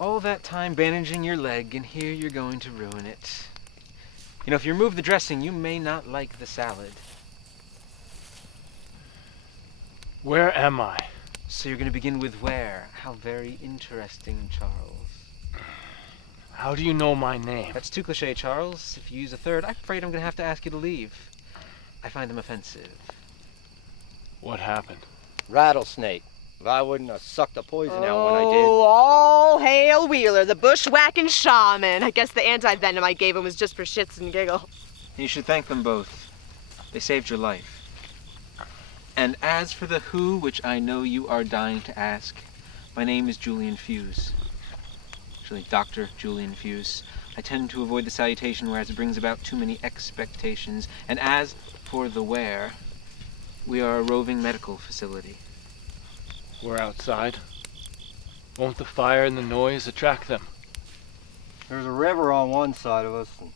All that time bandaging your leg, and here you're going to ruin it. You know, if you remove the dressing, you may not like the salad. Where am I? So you're going to begin with where? How very interesting, Charles. How do you know my name? That's too cliché, Charles. If you use a third, I'm afraid I'm going to have to ask you to leave. I find them offensive. What happened? Rattlesnake. If I wouldn't have sucked the poison out when I did. Oh, all hail Wheeler, the bushwhacking shaman. I guess the anti-venom I gave him was just for shits and giggles. You should thank them both. They saved your life. And as for the who, which I know you are dying to ask, my name is Julian Fuse. Actually, Dr. Julian Fuse. I tend to avoid the salutation whereas it brings about too many expectations. And as for the where, we are a roving medical facility. We're outside. Won't the fire and the noise attract them? There's a river on one side of us and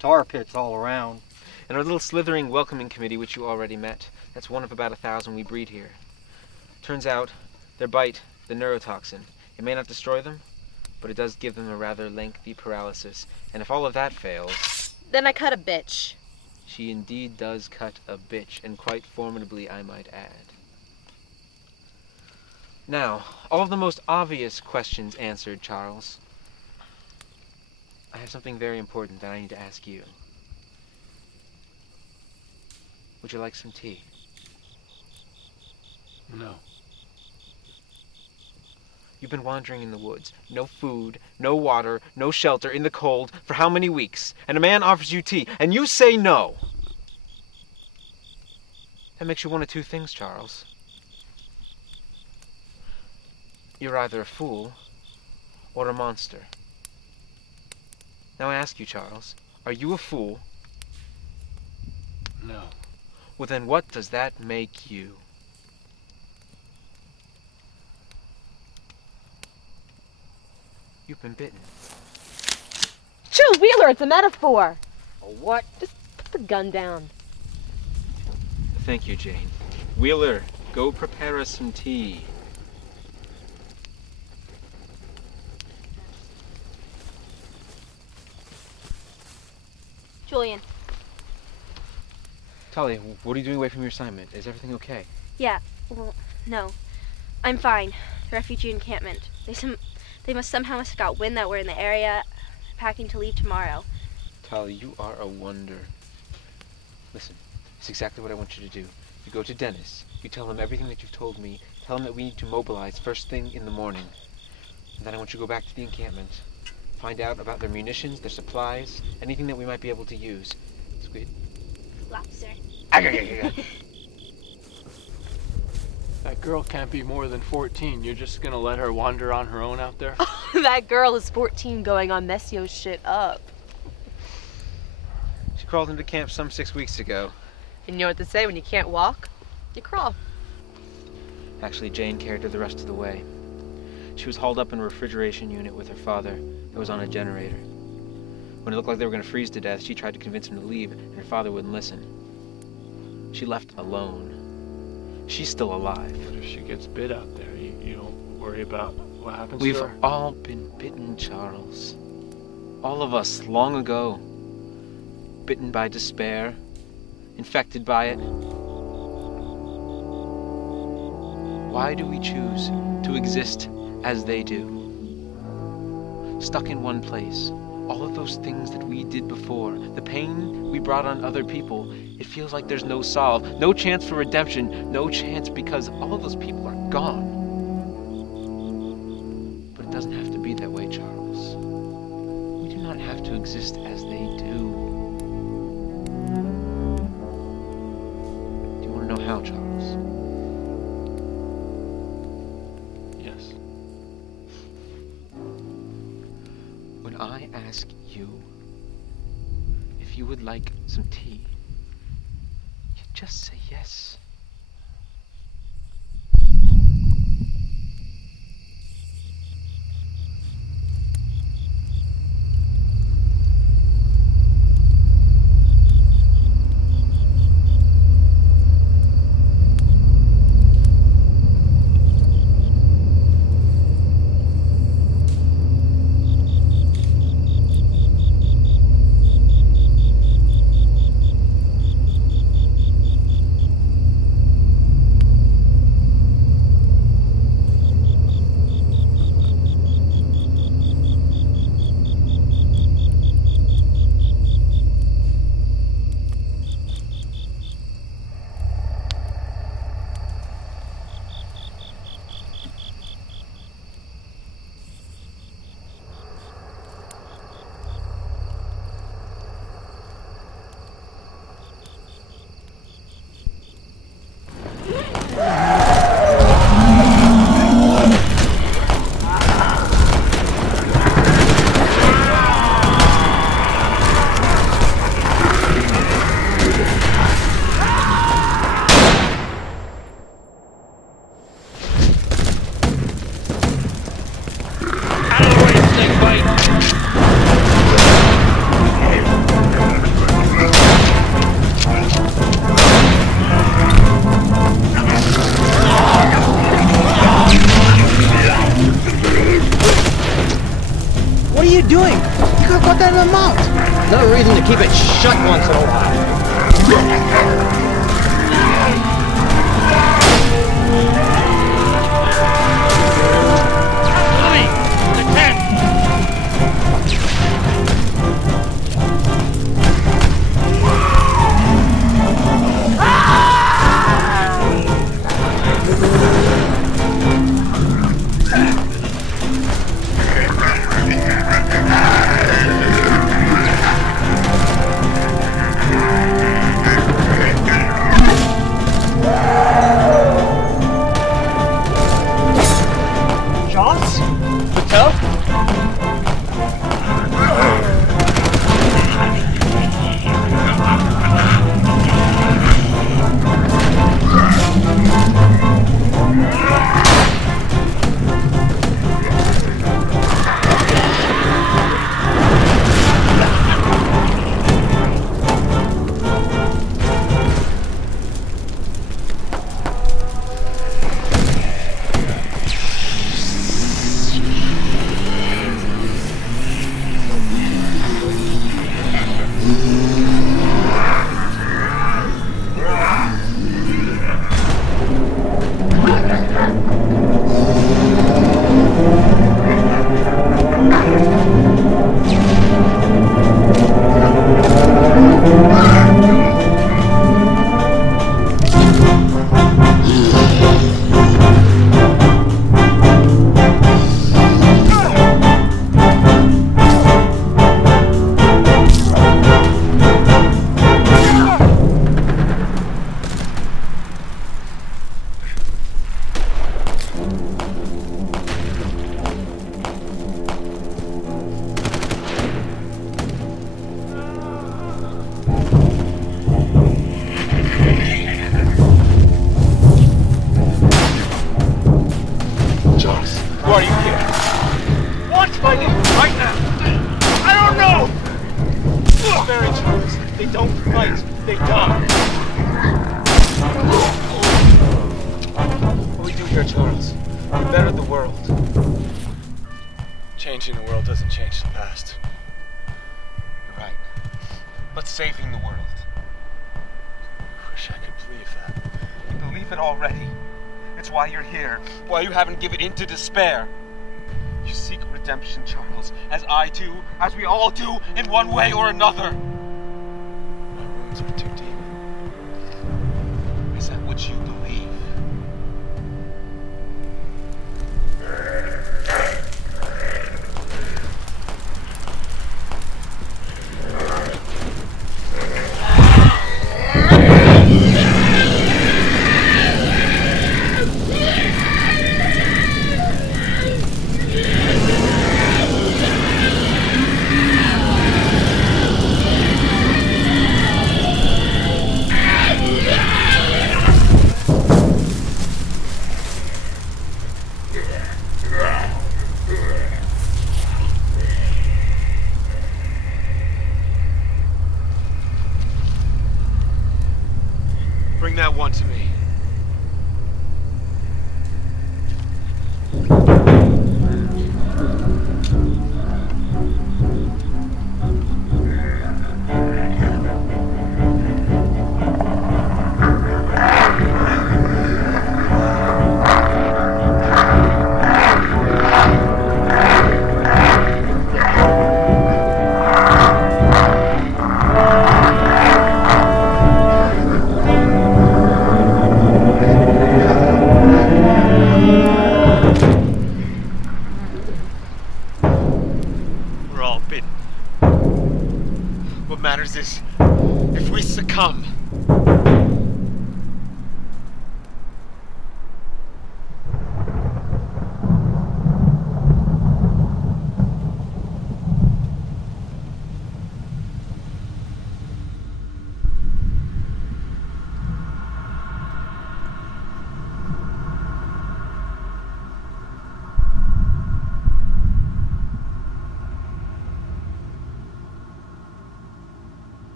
tar pits all around. And our little slithering welcoming committee, which you already met, that's one of about 1,000 we breed here. Turns out, their bite, the neurotoxin, it may not destroy them, but it does give them a rather lengthy paralysis. And if all of that fails... Then I cut a bitch. She indeed does cut a bitch, and quite formidably, I might add. Now, all of the most obvious questions answered, Charles. I have something very important that I need to ask you. Would you like some tea? No. You've been wandering in the woods. No food, no water, no shelter, in the cold, for how many weeks? And a man offers you tea, and you say no! That makes you one of two things, Charles. You're either a fool or a monster. Now I ask you, Charles, are you a fool? No. Well, then what does that make you? You've been bitten. Chill, Wheeler, it's a metaphor. A what? Just put the gun down. Thank you, Jane. Wheeler, go prepare us some tea. Julian. Talia, what are you doing away from your assignment? Is everything okay? Yeah, well, no. I'm fine. The refugee encampment. They must somehow have got wind that we're in the area, packing to leave tomorrow. Talia, you are a wonder. Listen, it's exactly what I want you to do. You go to Dennis. You tell him everything that you've told me. Tell him that we need to mobilize first thing in the morning. And then I want you to go back to the encampment. Find out about their munitions, their supplies, anything that we might be able to use. Squid. Lobster. That girl can't be more than 14. You're just gonna let her wander on her own out there? That girl is 14 going on Messio shit up. She crawled into camp some 6 weeks ago. And you know what they say, when you can't walk, you crawl. Actually, Jane carried her the rest of the way. She was hauled up in a refrigeration unit with her father that was on a generator. When it looked like they were going to freeze to death, she tried to convince him to leave, and her father wouldn't listen. She left alone. She's still alive. What if she gets bit out there? You don't worry about what happens We've to her? all been bitten, Charles. All of us, long ago. Bitten by despair. Infected by it. Why do we choose to exist as they do? Stuck in one place. All of those things that we did before, the pain we brought on other people, it feels like there's no solve, no chance for redemption, no chance because all of those people are gone. But it doesn't have to be that way, Charles. We do not have to exist as they do. Do you want to know how, Charles? Yes. When I ask you if you would like some tea, you just say yes. doing? You could have got that in the mouth. No reason to keep it shut once in a while. Changing the world doesn't change the past. You're right. But saving the world. I wish I could believe that. You believe it already. It's why you're here. Why you haven't given in to despair. You seek redemption, Charles, as I do, as we all do, in one way or another. My wounds are too deep. Is that what you believe? Bring that one to me. What matters is if we succumb.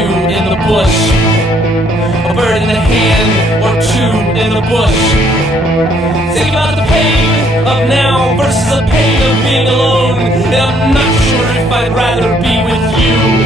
two in the bush. A bird in the hand or two in the bush. Think about the pain of now versus the pain of being alone. And I'm not sure if I'd rather be with you